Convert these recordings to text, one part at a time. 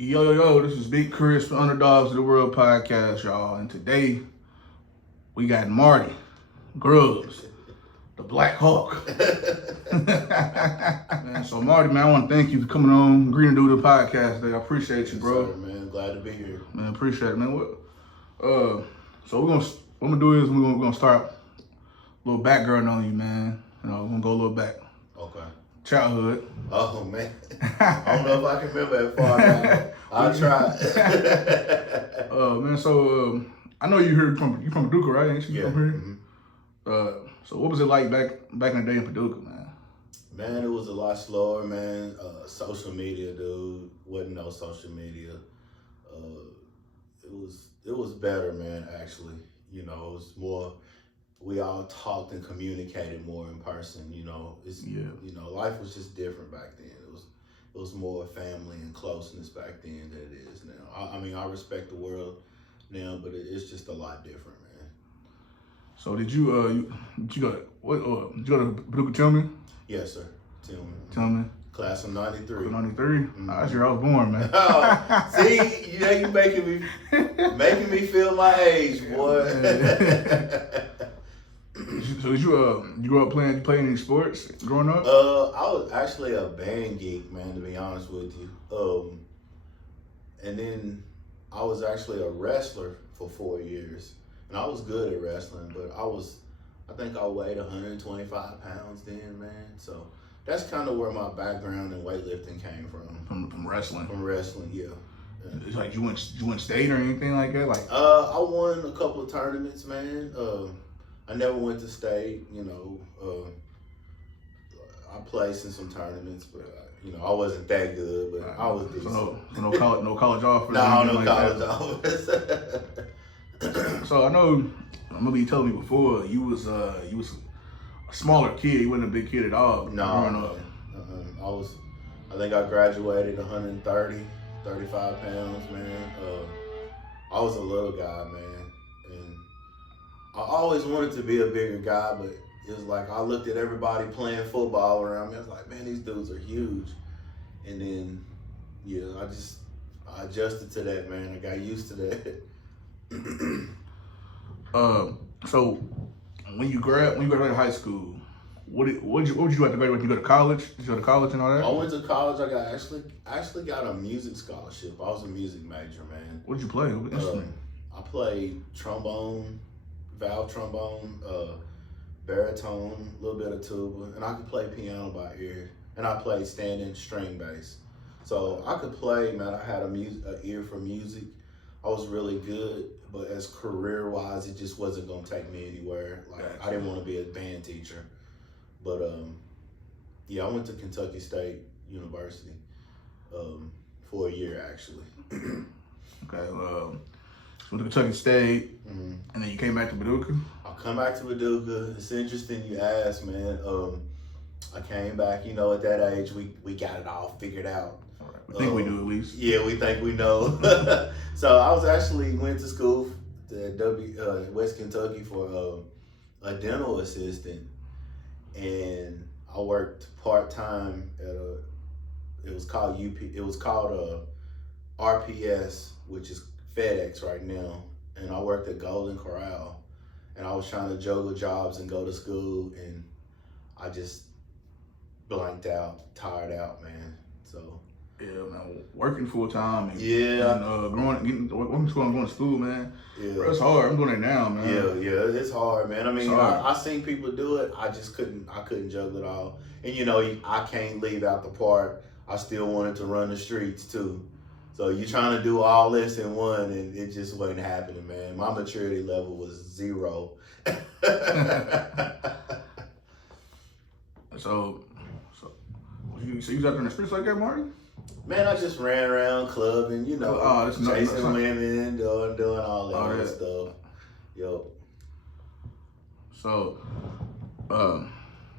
Yo, this is Big Chris for Underdogs of the World podcast, y'all. And today, we got Marty Grubbs, the Black Hawk. Man, so Marty, man, I want to thank you for coming on, agreeing to do the podcast today. I appreciate you, bro. Yes, sir, man. Glad to be here. Man, appreciate it, man. So what I'm gonna do is we're gonna start a little background on you, man. You know, we're gonna go a little back. Okay. Childhood. Oh, man. I don't know if I can remember that far back. I'll try. Man, so I know you from Paducah, right? Ain't you from here? Mm-hmm. So what was it like back in the day in Paducah, man? Man, it was a lot slower, man. Social media, dude. Wasn't no social media. It was better, man, actually. You know, it was more, we all talked and communicated more in person, you know. You know, life was just different back then. It was more family and closeness back then than it is now. I mean, I respect the world now, but it's just a lot different, man. So did you go to Paducah Tillman? Yes, sir. Tillman. Class of 93. 93? Mm-hmm. That's year I was born, man. Oh, see, you making me feel my age, boy. So did you grew up playing any sports growing up? I was actually a band geek, man, to be honest with you. And then I was actually a wrestler for 4 years. And I was good at wrestling, but I think I weighed 125 pounds then, man. So that's kind of where my background in weightlifting came from. From wrestling? From wrestling, yeah. It's like you went state or anything like that? Like I won a couple of tournaments, man. I never went to state, you know. I placed in some tournaments, but you know, I wasn't that good, but I was decent. So no college offers. No college offers. So I know, I remember you telling me before you was a smaller kid. You wasn't a big kid at all. No, I think I graduated 130, 35 pounds, man. I was a little guy, man, and I always wanted to be a bigger guy, but it was like I looked at everybody playing football around me. I was like, man, these dudes are huge. And then, yeah, I adjusted to that, man. I got used to that. So when you graduated high school, what did you have to graduate? You go to college? Did you go to college and all that? I went to college. I actually got a music scholarship. I was a music major, man. What did you play? What instrument? I played trombone, valve trombone, baritone, a little bit of tuba, and I could play piano by ear. And I played standing string bass. So I could play, man. I had an ear for music. I was really good, but as career-wise, it just wasn't gonna take me anywhere. Like I didn't want to be a band teacher. But yeah, I went to Kentucky State University for a year actually. Okay, went to Kentucky State, and then you came back to Paducah. I come back to Paducah. It's interesting you asked, man. I came back. You know, at that age, we got it all figured out. We think we do at least. Yeah, we think we know. So I went to school at West Kentucky for a dental assistant, and I worked part time at it was called RPS, which is FedEx right now, and I worked at Golden Corral, and I was trying to juggle jobs and go to school, and I just blanked out, tired out, man. So. Yeah, man, working full time and working going to school, man. Yeah, bro, it's hard. I'm doing it now, man. Yeah, it's hard, man. I mean, I seen people do it. I couldn't juggle it all. And you know, I can't leave out the part. I still wanted to run the streets too. So you're trying to do all this in one, and it just wasn't happening, man. My maturity level was 0. So you was out there in the streets like that, Marty? Man, I just ran around clubbing, you know, chasing women, doing all that stuff. Yo. So,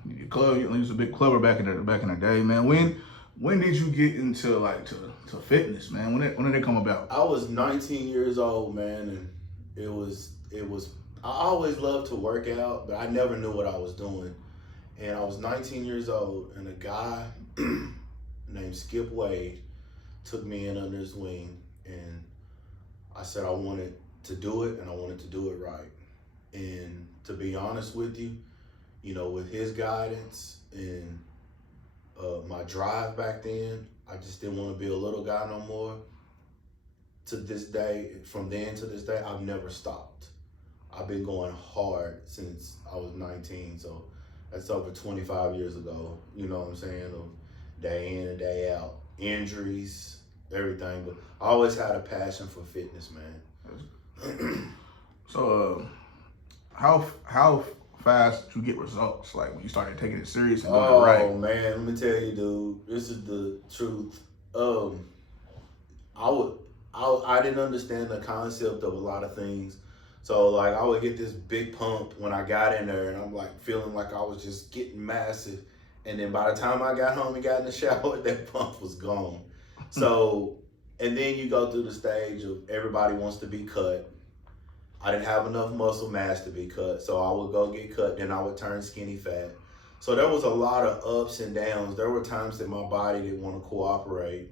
you was a big clubber back in the day, man. When did you get into to fitness, man? When did it come about? I was 19 years old, man, and it was. I always loved to work out, but I never knew what I was doing. And I was 19 years old, and a guy named Skip Wade took me in under his wing, and I said I wanted to do it, and I wanted to do it right. And to be honest with you, with his guidance and my drive back then, I just didn't want to be a little guy no more. To this day, from then to this day, I've never stopped. I've been going hard since I was 19, so that's over 25 years ago, you know what I'm saying, of day in and day out, injuries, everything, but I always had a passion for fitness, man. So, how fast did you get results? Like when you started taking it serious and doing it right? Oh man, let me tell you, dude, this is the truth. I didn't understand the concept of a lot of things. So like I would get this big pump when I got in there, and I'm like feeling like I was just getting massive. And then by the time I got home and got in the shower, that pump was gone. So, and then you go through the stage of everybody wants to be cut. I didn't have enough muscle mass to be cut, so I would go get cut, then I would turn skinny fat. So there was a lot of ups and downs. There were times that my body didn't want to cooperate.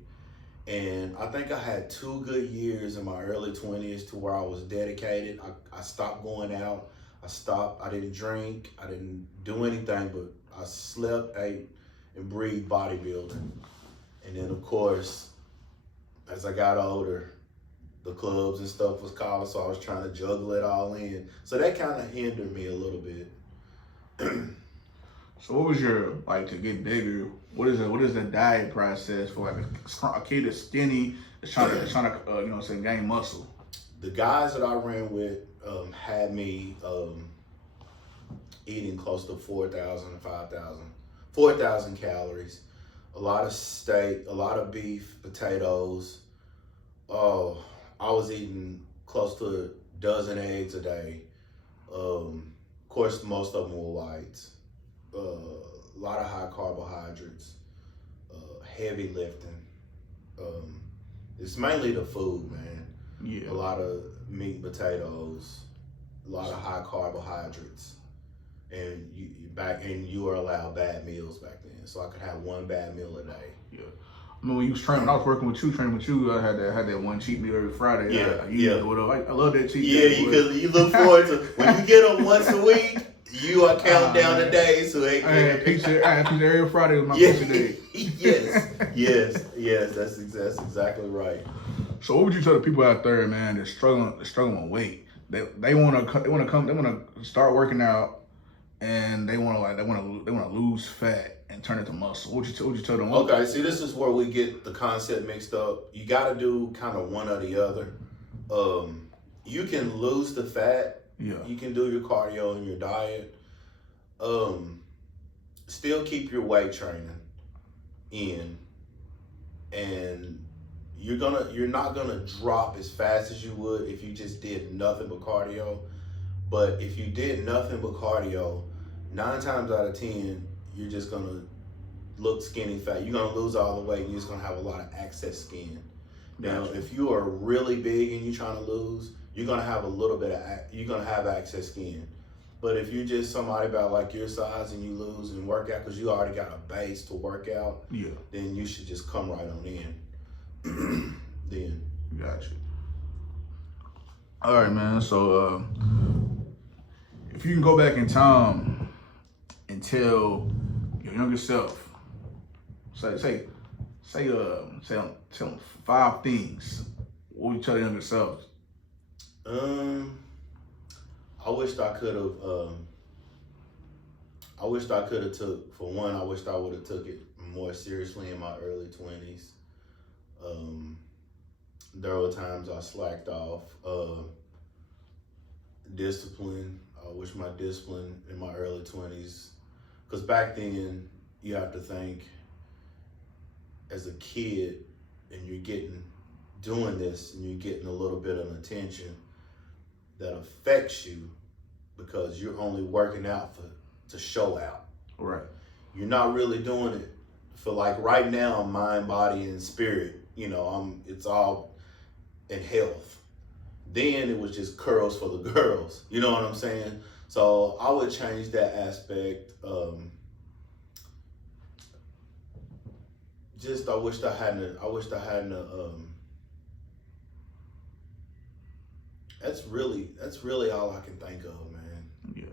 And I think I had 2 good years in my early 20s to where I was dedicated. I stopped going out. I didn't drink. I didn't do anything, but I slept, ate, and breathed bodybuilding. And then, of course, as I got older, the clubs and stuff was calling, so I was trying to juggle it all in. So that kind of hindered me a little bit. So what was your, like, to get bigger, what is the diet process for like a kid that's skinny, that's trying to gain muscle? The guys that I ran with had me eating close to 4,000 to 5,000, 4,000 calories, a lot of steak, a lot of beef, potatoes. Oh, I was eating close to a dozen eggs a day. Of course, most of them were whites. A lot of high carbohydrates, heavy lifting. It's mainly the food, man. Yeah. A lot of meat and potatoes, a lot of high carbohydrates. And you were allowed bad meals back then. So I could have one bad meal a day. Yeah. I mean, when you was training, when I was training with you, I had that one cheat meal every Friday. Yeah. I love that cheat meal. Yeah, you look forward to, when you get them once a week, you are counting down the days. So I had pizza every Friday was my pizza day. yes, that's exactly right. So what would you tell the people out there, man, that's struggling with weight? They want to start working out, and they want to lose fat and turn it to muscle. What would you tell them? Okay, see, this is where we get the concept mixed up. You got to do kind of one or the other. You can lose the fat. Yeah. You can do your cardio and your diet. Still keep your weight training in, and you're not gonna drop as fast as you would if you just did nothing but cardio. But if you did nothing but cardio, 9 times out of 10, you're just gonna look skinny fat. You're gonna lose all the weight, and you're just gonna have a lot of excess skin. Now, if you are really big and you're trying to lose, you're gonna have you're gonna have excess skin. But if you're just somebody about like your size and you lose and work out because you already got a base to work out, then you should just come right on in. Then. Gotcha. All right, man. So if you can go back in time and tell your younger self, say 5 things, what would you tell the younger self? I wished I could have. I wished I could have took. For one, I wished I would have took it more seriously in my early 20s. There were times I slacked off. Discipline. I wish my discipline in my early 20s, because back then you have to think, as a kid, and you're doing this, and you're getting a little bit of attention that affects you because you're only working out to show out. Right. You're not really doing it for, like, right now, mind, body, and spirit. It's all in health. Then it was just curls for the girls. You know what I'm saying? So I would change that aspect. just I wished I hadn't. That's really all I can think of, man. Yeah,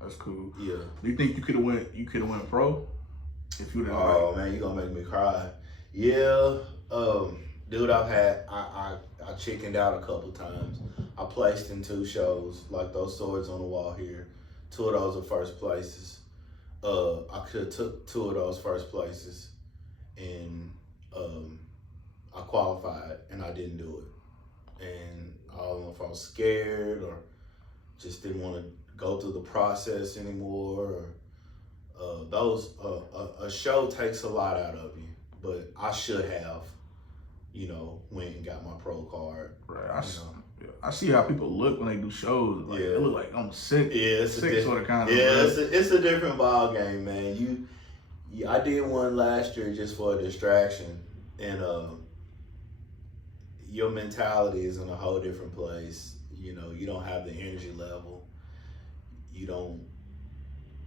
that's cool. Yeah. Do you think you could have went pro if you would have? Oh man, you gonna make me cry. Yeah, dude, I chickened out a couple times. I placed in 2 shows, like those swords on the wall here. 2 of those are first places. I could have took 2 of those first places, and I qualified, and I didn't do it. And I don't know if I was scared or just didn't want to go through the process anymore. A show takes a lot out of you, but I should have, went and got my pro card. Right. I see how people look when they do shows. Like, they look like I'm sick. Yeah, it's sick sort of kind of. Yeah, it's a different ball game, man. I did one last year just for a distraction, and your mentality is in a whole different place. You don't have the energy level.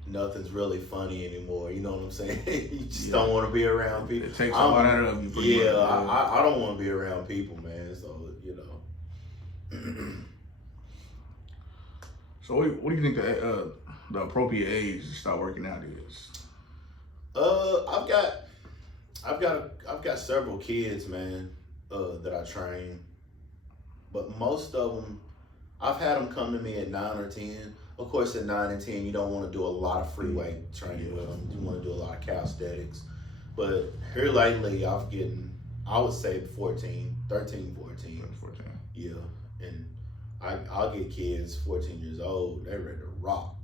Nothing's really funny anymore. You know what I'm saying? You just don't want to be around people. It takes a lot out of you. Yeah, I don't want to be around people, man. So, So what do you think the appropriate age to start working out is? I've got several kids, man, that I train, but most of them, I've had them come to me at 9 or 10. Of course, at 9 and 10, you don't want to do a lot of free weight training with them. You want to do a lot of calisthenics. But here lately, I would say 13, 14. 14. Yeah, and I'll get kids 14 years old. They're ready to rock,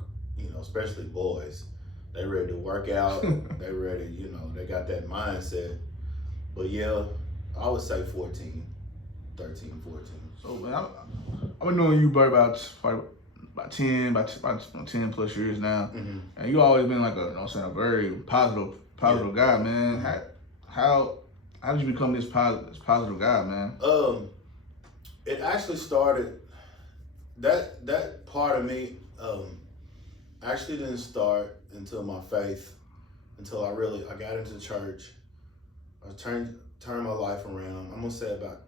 especially boys. They ready to work out. They ready, they got that mindset. But yeah, I would say 13, 14. So man, I've been knowing you about 10 plus years now, and you always been like a very positive guy, man. How did you become this positive guy, man? It actually started. That part of me actually didn't start until my faith, until I got into church. I turned my life around. I'm gonna say about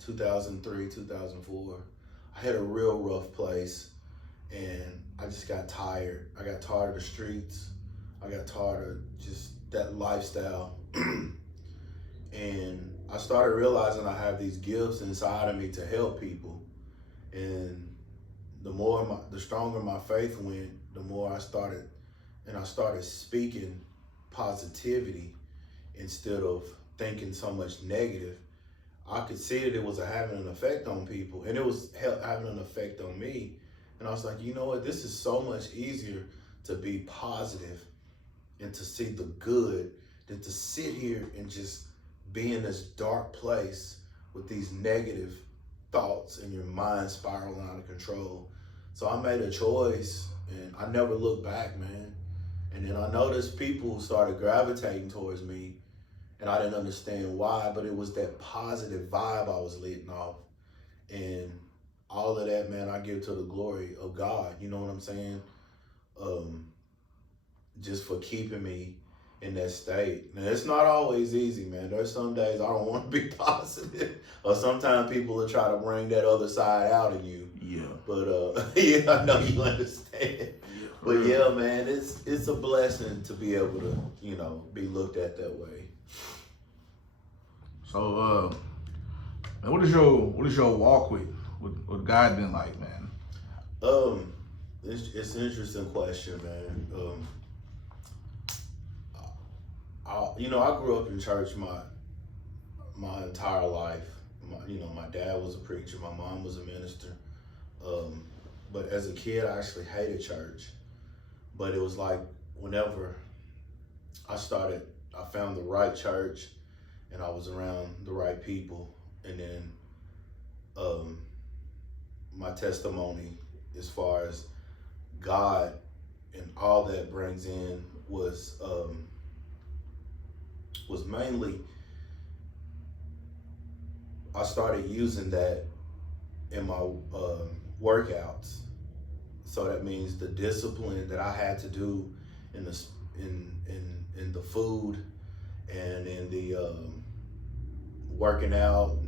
2003, 2004. I had a real rough place, and I just got tired. I got tired of the streets. I got tired of just that lifestyle. And I started realizing I have these gifts inside of me to help people. And the stronger my faith went, the more I started speaking positivity instead of thinking so much negative. I could see that it was having an effect on people, and it was having an effect on me. And I was like, you know what? This is so much easier to be positive and to see the good than to sit here and just be in this dark place with these negative thoughts and your mind spiraling out of control. So I made a choice, and I never looked back, man. And then I noticed people started gravitating towards me, and I didn't understand why, but it was that positive vibe I was letting off. And all of that, man, I give to the glory of God. You know what I'm saying? Just for keeping me in that state. Now, it's not always easy, man. There's some days I don't want to be positive, or sometimes people will try to bring that other side out of you. Yeah. But yeah, I know you understand. Yeah, but yeah, man, it's a blessing to be able to, be looked at that way. So, man, what is your walk with God been like, man? It's an interesting question, man. I grew up in church my entire life. My dad was a preacher, my mom was a minister. But as a kid, I actually hated church. But it was like whenever I found the right church, and I was around the right people, and then my testimony as far as God and all that brings in was mainly, I started using that in my workouts. So that means the discipline that I had to do in the food and in the working out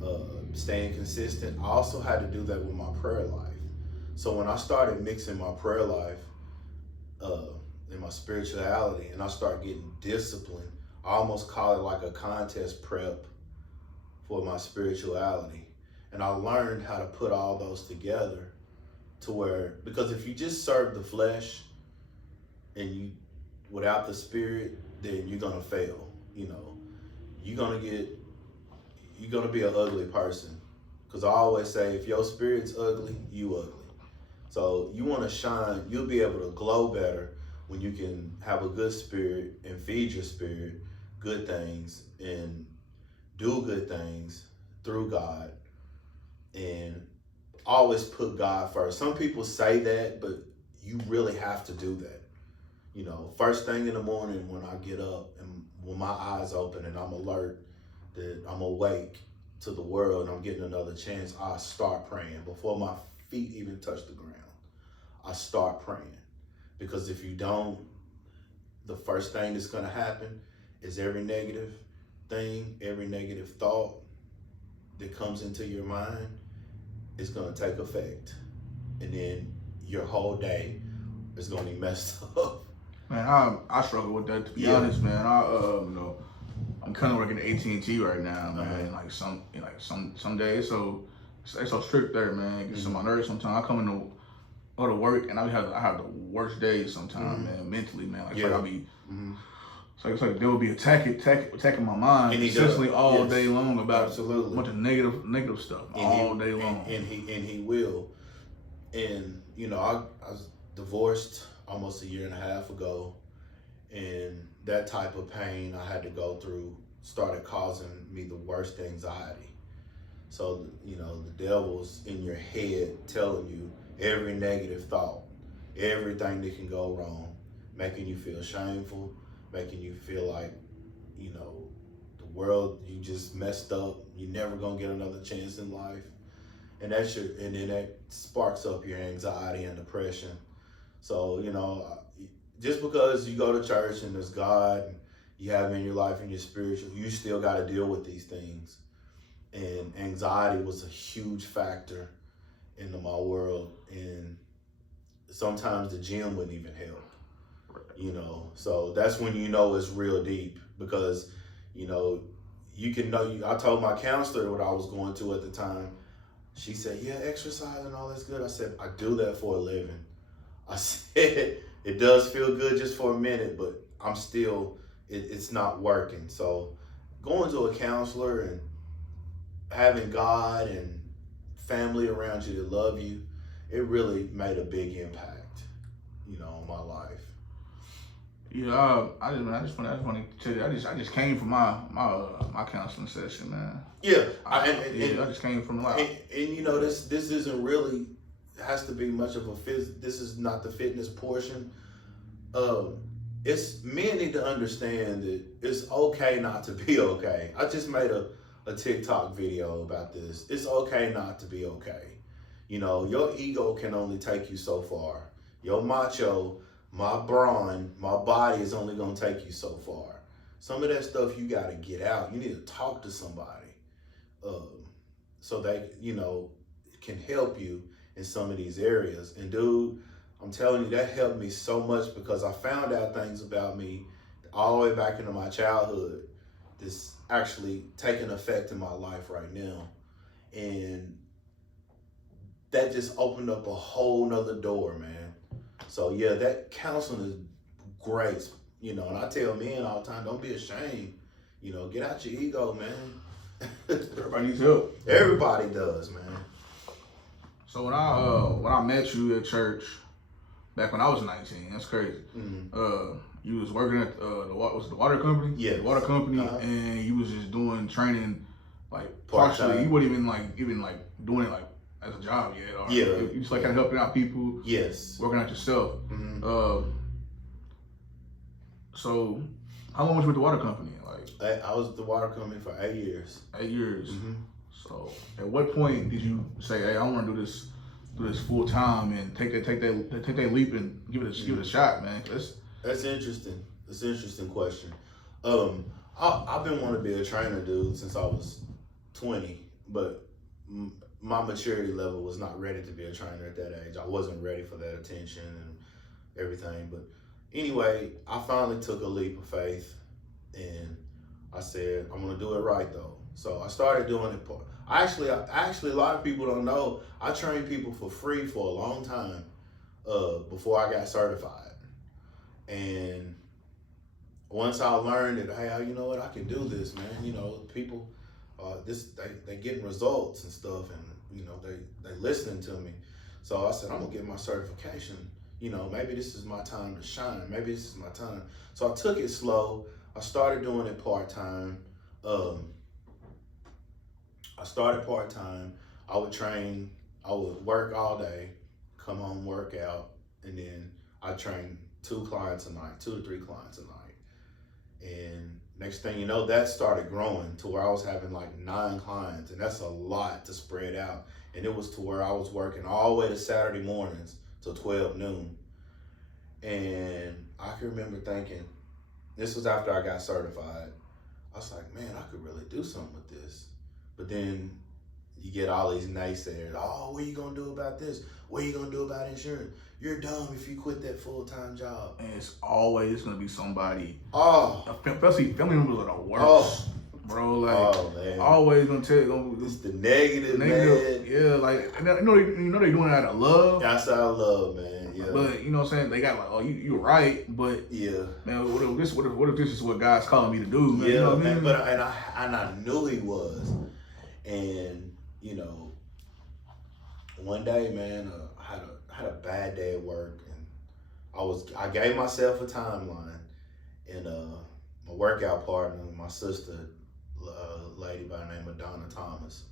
and staying consistent, I also had to do that with my prayer life. So when I started mixing my prayer life and my spirituality, and I started getting disciplined, I almost call it like a contest prep for my spirituality. And I learned how to put all those together to where, because if you just serve the flesh and you without the spirit, then you're gonna fail. You know, you're gonna be an ugly person. Because I always say, if your spirit's ugly, you ugly. So you want to shine. You'll be able to glow better when you can have a good spirit and feed your spirit good things and do good things through God, and always put God first. Some people say that, but you really have to do that. You know, first thing in the morning when I get up and when my eyes open and I'm alert that I'm awake to the world and I'm getting another chance, I start praying before my feet even touch the ground. I start praying, because if you don't, the first thing that's going to happen is every negative thing, every negative thought that comes into your mind is going to take effect, and then your whole day is going to be messed up. Man, I struggle with that, to be honest, man. I'm kind of working at AT&T right now, man. Like some days, so it's so strict there, man. Get some of my nerves sometimes. I go to work and I have the worst days sometimes, man. Mentally, man. Like I'll be. It's like they will be attacking my mind essentially all day long about a bunch of negative stuff all day long. And he will. And you know, I was divorced almost a year and a half ago, and that type of pain I had to go through started causing me the worst anxiety. So, you know, the devil's in your head telling you every negative thought, everything that can go wrong, making you feel shameful, making you feel like, you know, the world, you just messed up, you're never gonna get another chance in life. And then that sparks up your anxiety and depression. So, you know, just because you go to church and there's God and you have him in your life and you're spiritual, you still got to deal with these things. And anxiety was a huge factor into my world. And sometimes the gym wouldn't even help, you know. So that's when you know it's real deep, because, you know, you can know. I told my counselor what I was going to at the time. She said, yeah, exercise and all that's good. I said, I do that for a living. I said, it does feel good just for a minute, but I'm still, it's not working. So going to a counselor and having God and family around you that love you, it really made a big impact, you know, on my life. Yeah, I just want to tell you, I just came from my counseling session, man. Yeah, I just came from a lot. And you know, this isn't really has to be much of a this is not the fitness portion. It's men need to understand that it's okay not to be okay. I just made a TikTok video about this. It's okay not to be okay. You know, your ego can only take you so far. Your macho, my brawn, my body is only gonna take you so far. Some of that stuff you gotta get out. You need to talk to somebody, so they, you know, can help you in some of these areas. And dude, I'm telling you, that helped me so much, because I found out things about me all the way back into my childhood that's actually taking effect in my life right now. And that just opened up a whole nother door, man. So yeah, that counseling is great, you know, and I tell men all the time, don't be ashamed, you know, get out your ego, man. Everybody needs help. Everybody does, man. So when I met you at church back when I was 19, that's crazy. Mm-hmm. You was working at the water company? Yeah. The water company, and you was just doing training, like Part-time. partially. You weren't even doing it like as a job yet, or you just like kind of helping out people. Yes. Working out yourself. Mm-hmm. So how long was you with the water company? Like I was at the water company for 8 years. 8 years. Mm-hmm. So at what point did you say, "Hey, I want to do this full time and take that leap and give it a shot, man"? That's interesting. It's an interesting question. I've been wanting to be a trainer, dude, since I was 20, but my maturity level was not ready to be a trainer at that age. I wasn't ready for that attention and everything. But anyway, I finally took a leap of faith, and I said, I'm gonna do it right though. So I started doing it. Actually, a lot of people don't know, I trained people for free for a long time before I got certified. And once I learned that, hey, you know what, I can do this, man. You know, people, they getting results and stuff, and you know, they listening to me. So I said, I'm gonna get my certification. You know, maybe this is my time to shine. Maybe this is my time. So I took it slow. I started doing it part-time. I would train, I would work all day, come home, work out, and then I train 2 to 3 clients a night. And next thing you know, that started growing to where I was having like 9 clients, and that's a lot to spread out. And it was to where I was working all the way to Saturday mornings till 12 noon. And I can remember thinking, this was after I got certified, I was like, man, I could really do something with this. But then you get all these naysayers. Oh, what are you gonna do about this? What are you gonna do about insurance? You're dumb if you quit that full-time job. And it's always gonna be somebody. Oh, especially family members are the worst. Oh. Bro, like, man. always gonna tell you, it's the negative, man. Yeah, like, you know they doing it out of love. That's out of love, man. Yeah. But you know what I'm saying? They got like, oh, you're right, but yeah, man, what if this is what God's calling me to do, man? Yeah, you know what man. I mean? But I knew he was, and you know, one day, man, I had a bad day at work, and I gave myself a timeline, and my workout partner, my sister, a lady by the name of Donna Thomas,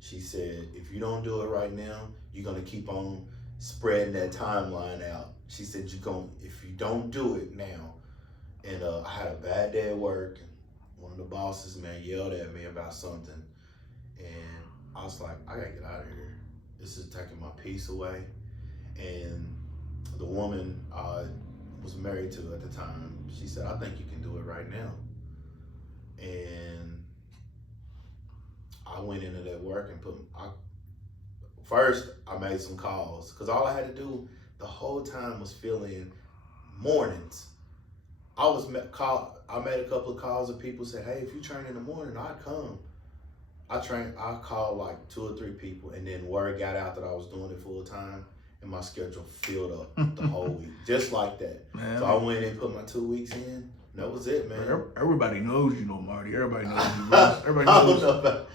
she said, if you don't do it right now, you're gonna keep on spreading that timeline out. She said, if you don't do it now. And I had a bad day at work, and one of the bosses, man, yelled at me about something, and I was like, I gotta get out of here. This is taking my peace away. And the woman I was married to at the time, she said, I think you can do it right now. And I went into that work and first I made some calls, because all I had to do the whole time was fill in mornings. I made a couple of calls, and people said, hey, if you train in the morning, I'd come. I called like 2 or 3 people, and then word got out that I was doing it full time, and my schedule filled up the whole week, just like that. Man, so I went in and put my 2 weeks in, and that was it, man. Everybody knows you know, Marty. Everybody knows you, bro. Everybody knows.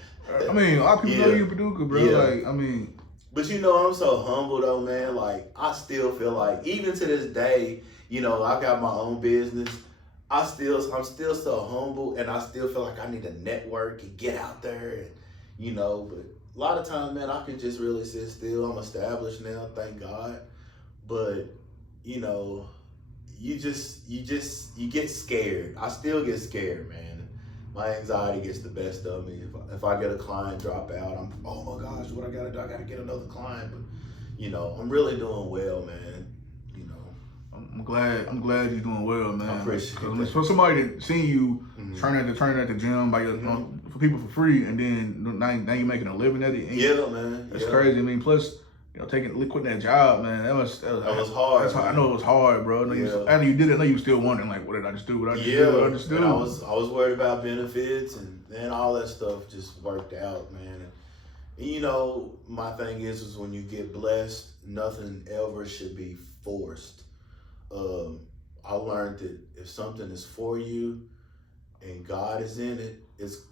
I mean, a lot of people know you, Paducah, bro. Yeah. Like, I mean. But you know, I'm so humble though, man. Like, I still feel like, even to this day, you know, I got my own business. I'm still so humble, and I still feel like I need to network and get out there, and you know. But a lot of times, man, I can just really sit still. I'm established now, thank God. But you know, you get scared. I still get scared, man. My anxiety gets the best of me. If I get a client drop out, I'm, oh my gosh, what I gotta do? I gotta get another client. But you know, I'm really doing well, man. You know, I'm glad you're doing well, man. I appreciate it. For somebody that seen you training at the gym by your, for people for free, and then now you're making a living at it. Yeah, man. That's crazy. I mean, plus, you know, quitting that job, man, that was hard. I know it was hard, bro. After you did it, I know you still wondering, like, what did I just do? What I just do? I was worried about benefits, and then all that stuff just worked out, man. And you know, my thing is when you get blessed, nothing ever should be forced. I learned that if something is for you and God is in it,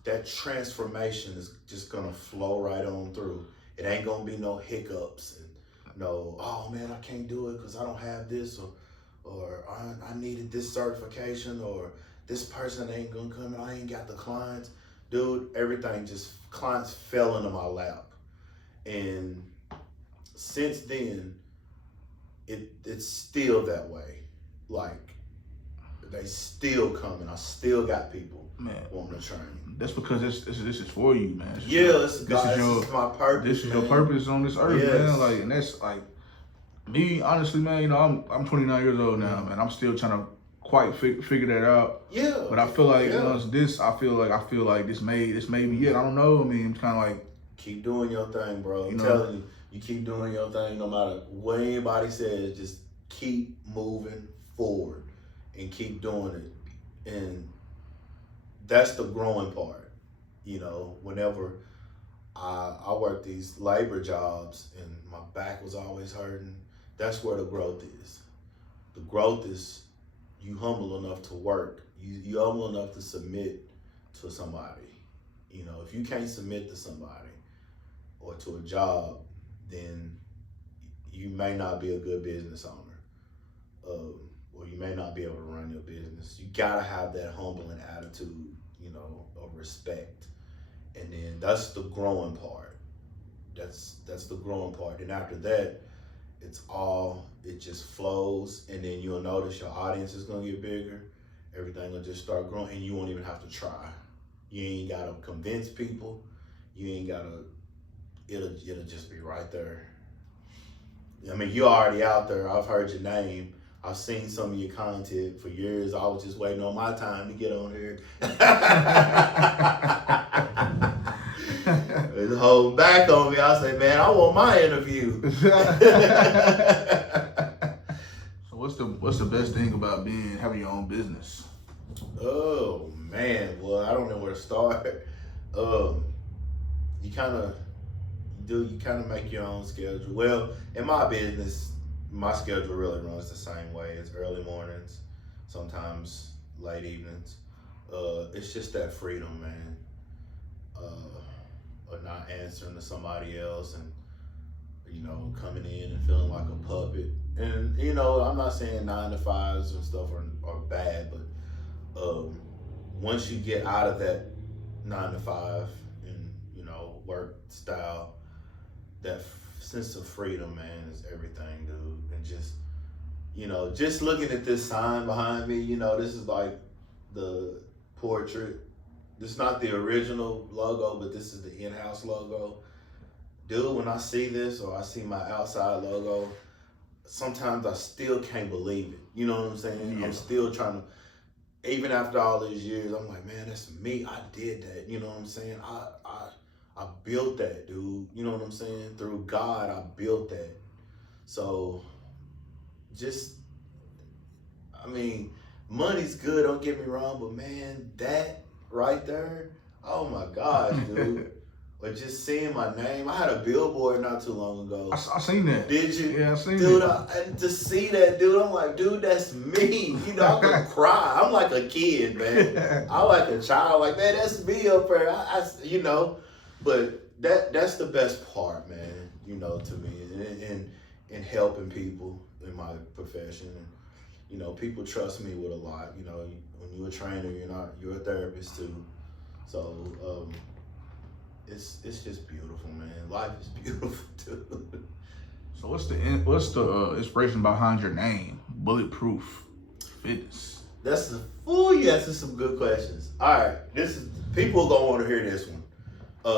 that transformation is just gonna flow right on through. It ain't gonna be no hiccups and no, oh man, I can't do it because I don't have this, or I needed this certification, or this person ain't gonna come and I ain't got the clients. Dude, clients fell into my lap. And since then, it's still that way. Like, they still coming. I still got people wanting to train. That's because this is for you, man. This is my purpose. This is your purpose on this earth, man. Like, and that's like me, honestly, man. You know, I'm 29 years old now, man. I'm still trying to quite figure that out. Yeah. But I feel like you know, I feel like this may be it. I don't know. I mean, it's kind of like keep doing your thing, bro. I'm telling you, you keep doing your thing no matter what anybody says. Just keep moving forward and keep doing it. And that's the growing part. You know, whenever I worked these labor jobs and my back was always hurting, that's where the growth is. The growth is you humble enough to work. You humble enough to submit to somebody. You know, if you can't submit to somebody or to a job, then you may not be a good business owner, or you may not be able to run your business. You gotta have that humbling attitude, you know, of respect, and then that's the growing part. That's the growing part. And after that, it just flows, and then you'll notice your audience is gonna get bigger. Everything will just start growing, and you won't even have to try. You ain't gotta convince people. You ain't gotta. It'll just be right there. I mean, you're already out there. I've heard your name. I've seen some of your content for years. I was just waiting on my time to get on here. It's holding back on me. I say, man, I want my interview. So what's the best thing about having your own business? Oh man, well, I don't know where to start. You kind of make your own schedule. Well, in my business, my schedule really runs the same way. It's early mornings, sometimes late evenings. It's just that freedom, man. Of not answering to somebody else and, you know, coming in and feeling like a puppet. And, you know, I'm not saying 9 to 5s and stuff are bad, but once you get out of that 9 to 5 and, you know, work style, that sense of freedom, man, is everything, dude. And just, you know, just looking at this sign behind me, you know, this is like the portrait. This is not the original logo, but this is the in-house logo. Dude, when I see this or I see my outside logo, sometimes I still can't believe it. You know what I'm saying? Yeah. I'm still trying to, even after all these years, I'm like, man, that's me. I did that. You know what I'm saying? I built that, dude. You know what I'm saying? Through God, I built that. So just, I mean, money's good, don't get me wrong, but man, that right there, oh my gosh, dude. Or just seeing my name. I had a billboard not too long ago. I seen that. Did you? Yeah, I seen dude, it. And to see that, dude, I'm like, dude, that's me. You know, I could cry. I'm like a kid, man. I like a child. Like, man, that's me up there. You know, but that's the best part, man. You know, to me, and helping people in my profession. And, you know, people trust me with a lot. You know, when you're a trainer, you're a therapist too. So it's just beautiful, man. Life is beautiful too. So what's the inspiration behind your name, Bulletproof Fitness? You asking some good questions. All right, people gonna want to hear this one.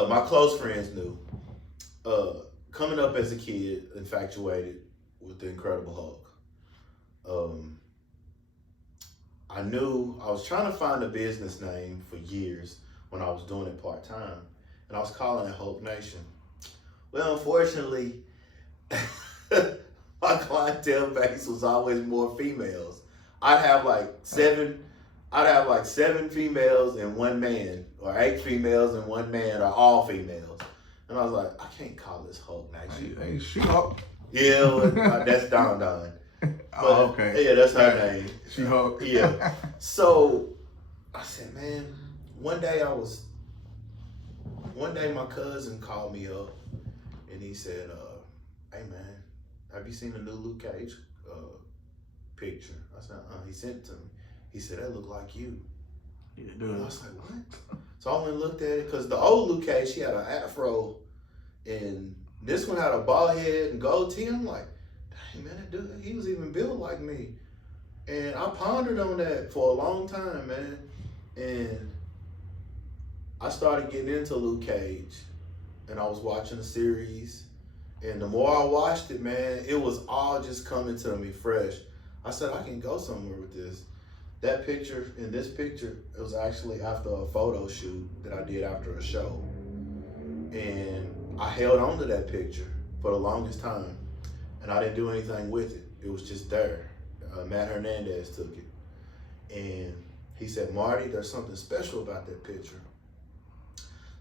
My close friends knew. Coming up as a kid, infatuated with the Incredible Hulk. I knew I was trying to find a business name for years when I was doing it part-time, and I was calling it Hulk Nation. Well, unfortunately, my clientele base was always more females. I'd have like seven females and one man, or 8 females and one man, or all females. And I was like, I can't call this Hulk Nation. Hey, She-Hulk. Yeah, well, that's Don. Oh, okay. Yeah, that's her name. She-Hulk. Yeah. So I said, man, one day my cousin called me up and he said, hey man, have you seen the new Luke Cage picture? I said, he sent it to me. He said, that look like you. Yeah, dude. And I was like, what? So I went and looked at it, because the old Luke Cage, she had an afro, and this one had a bald head and goatee. I'm like, dang man, that dude, he was even built like me. And I pondered on that for a long time, man. And I started getting into Luke Cage, and I was watching the series. And the more I watched it, man, it was all just coming to me fresh. I said, I can go somewhere with this. That picture, in this picture, it was actually after a photo shoot that I did after a show. And I held on to that picture for the longest time. And I didn't do anything with it. It was just there. Matt Hernandez took it. And he said, Marty, there's something special about that picture.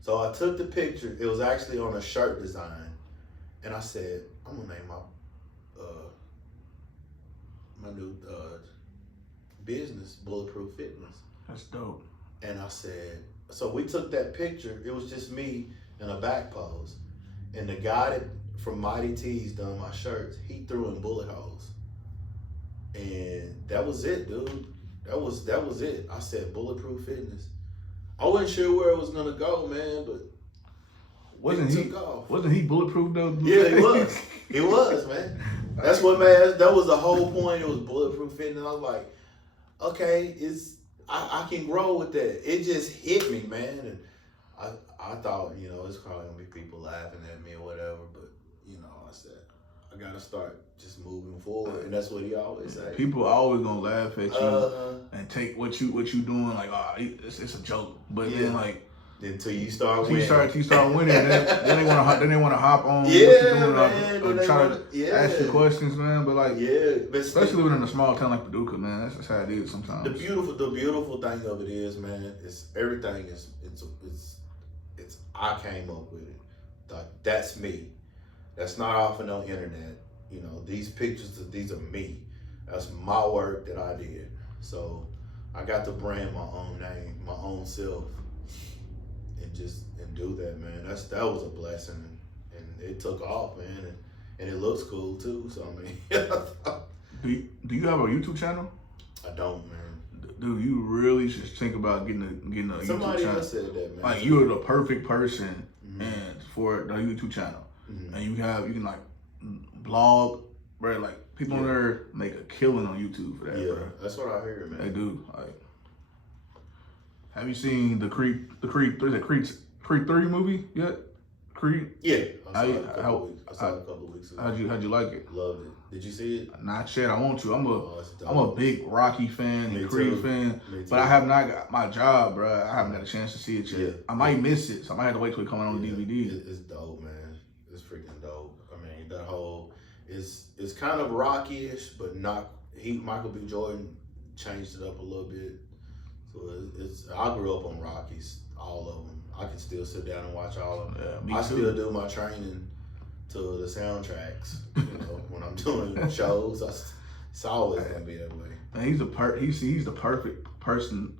So I took the picture. It was actually on a shirt design. And I said, I'm going to name my new business, Bulletproof Fitness. That's dope. And I said, so we took that picture. It was just me in a back pose. And the guy that from Mighty T's done my shirts, he threw in bullet holes. And that was it, dude. That was it. I said Bulletproof Fitness. I wasn't sure where it was gonna go, man, but wasn't he bulletproof though? Yeah, he was. He was, man. That's what made. That was the whole point. It was Bulletproof Fitness. I was like, okay, I can grow with that. It just hit me, man. And I thought, it's probably gonna be people laughing at me or whatever, but I said I gotta start just moving forward, and that's what he always say. People are always gonna laugh at you and take what you doing like, it's a joke, but then like. Until you start winning. You start winning, then they want to hop on. Yeah, what you doing, man. Try to ask you questions, man. But like, but especially within a small town like Paducah, man. That's just how it is sometimes. The beautiful thing of it is, man, is everything is it's I came up with it. Like, that's me. That's not off of no internet. These pictures, these are me. That's my work that I did. So I got to brand my own name, my own self. And do that, man. That was a blessing, and it took off, man, and it looks cool too. So I mean, do you have a YouTube channel? I don't, man. Dude, you really should think about getting a YouTube channel. Somebody else said that, man. Like, you're the perfect person, and for the YouTube channel, and you can like blog, bro. Like, people on there make a killing on YouTube for that. Yeah, bro. That's what I heard, man. They do. Like, have you seen the Creed 3 movie yet? Creed? Yeah. I saw it a couple of weeks ago. How'd you like it? Loved it. Did you see it? Not yet. I want to. I'm a big Rocky fan and Creed fan, Me too. but I have not got my job, bro. I haven't got a chance to see it yet. Yeah. I might miss it, so I might have to wait till it comes out on DVD. It's dope, man. It's freaking dope. I mean, that whole it's kind of Rocky-ish, but not. Michael B. Jordan changed it up a little bit. So I grew up on Rockies, all of them. I can still sit down and watch all of them. Yeah, me I too. still do my training to the soundtracks. When I'm doing shows, it's always gonna be that way. Man, he's the perfect person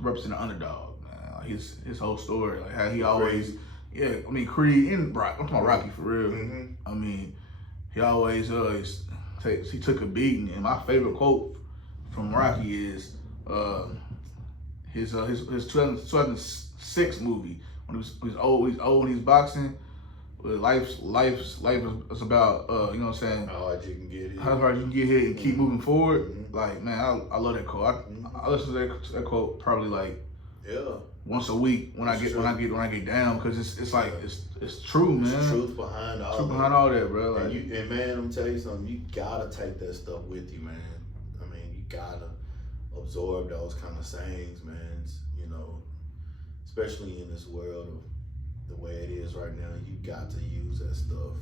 representing the underdog, man. Like, his whole story, like how he always, I mean, Creed and Rock. I'm talking about Rocky for real. Mm-hmm. I mean, he always he took a beating, and my favorite quote from Rocky is his 2006 movie when he's old and he's boxing. Life is about you know what I'm saying, how hard you can get hit. How hard you can get hit and keep moving forward. Mm-hmm. Like, man, I love that quote. I listen to that quote probably like once a week when I get down, because it's like it's true, man. It's truth behind all that, bro. Like, and man, I'm telling you something. You gotta take that stuff with you, man. I mean, you gotta absorb those kind of sayings, man. Especially in this world of the way it is right now, you got to use that stuff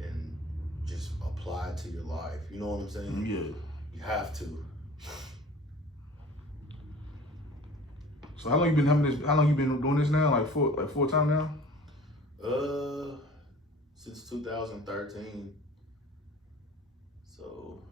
and just apply it to your life. You know what I'm saying? Yeah. You have to. So how long you been doing this now? Like full time now? Since 2013. So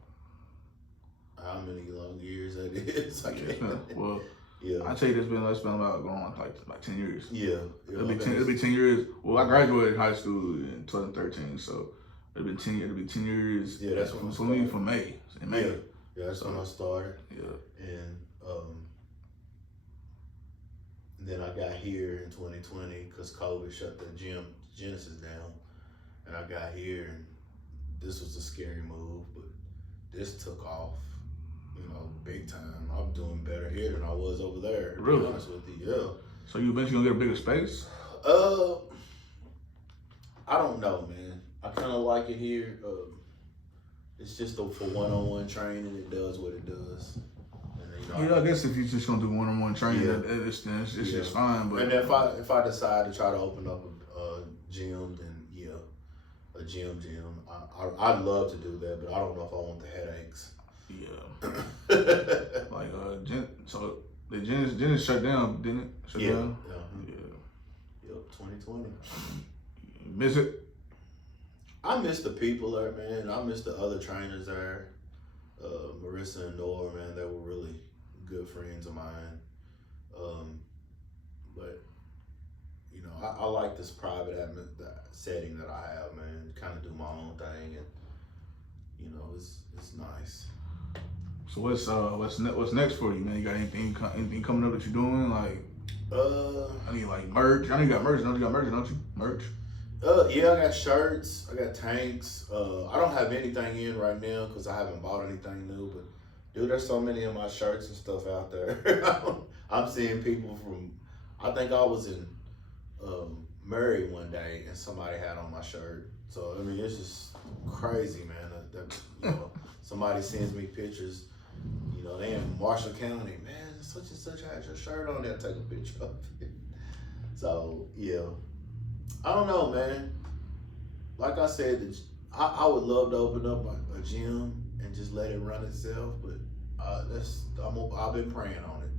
how many long years that is? I can't. Well, yeah. I tell you, it's been about going on like 10 years. Yeah. It'll be 10 years. Well, I graduated high school in 2013, so it'll be 10 years. Yeah, that's when for me, for May. In May. Yeah, that's when I started. Yeah. And then I got here in 2020 because COVID shut the gym Genesis down, and I got here, and this was a scary move, but this took off. Big time. I'm doing better here than I was over there. Really? To be honest with you, yeah. So you eventually gonna get a bigger space? I don't know, man. I kind of like it here. It's just for one-on-one training. It does what it does. Yeah, I guess if you're just gonna do one-on-one training, Yeah. it's Yeah. just fine. But And if I decide to try to open up a gym, then yeah, a gym. I'd love to do that, but I don't know if I want the headaches. yeah, like so the gym is shut down, didn't it? Shut Yeah. down. Yeah. Yep. 2020. Miss it. I miss the people there, man. I miss the other trainers there. Marissa and Nora, man, they were really good friends of mine. But you know, I like this private setting that I have, man. Kind of do my own thing, and you know, it's nice. So what's next for you, man? You got anything coming up that you're doing? Like, I need like merch. I know you got merch. Don't you got merch? Don't you? Merch. Yeah, I got shirts. I got tanks. I don't have anything in right now because I haven't bought anything new. But dude, there's so many of my shirts and stuff out there. I'm seeing people from. I think I was in Murray one day and somebody had on my shirt. So I mean, it's just crazy, man. That you know, somebody sends me pictures. You know, they in Marshall County, man. Such and such had your shirt on there. Take a picture of it. So yeah. I don't know, man. Like I said, I would love to open up a gym and just let it run itself, but I've been praying on it.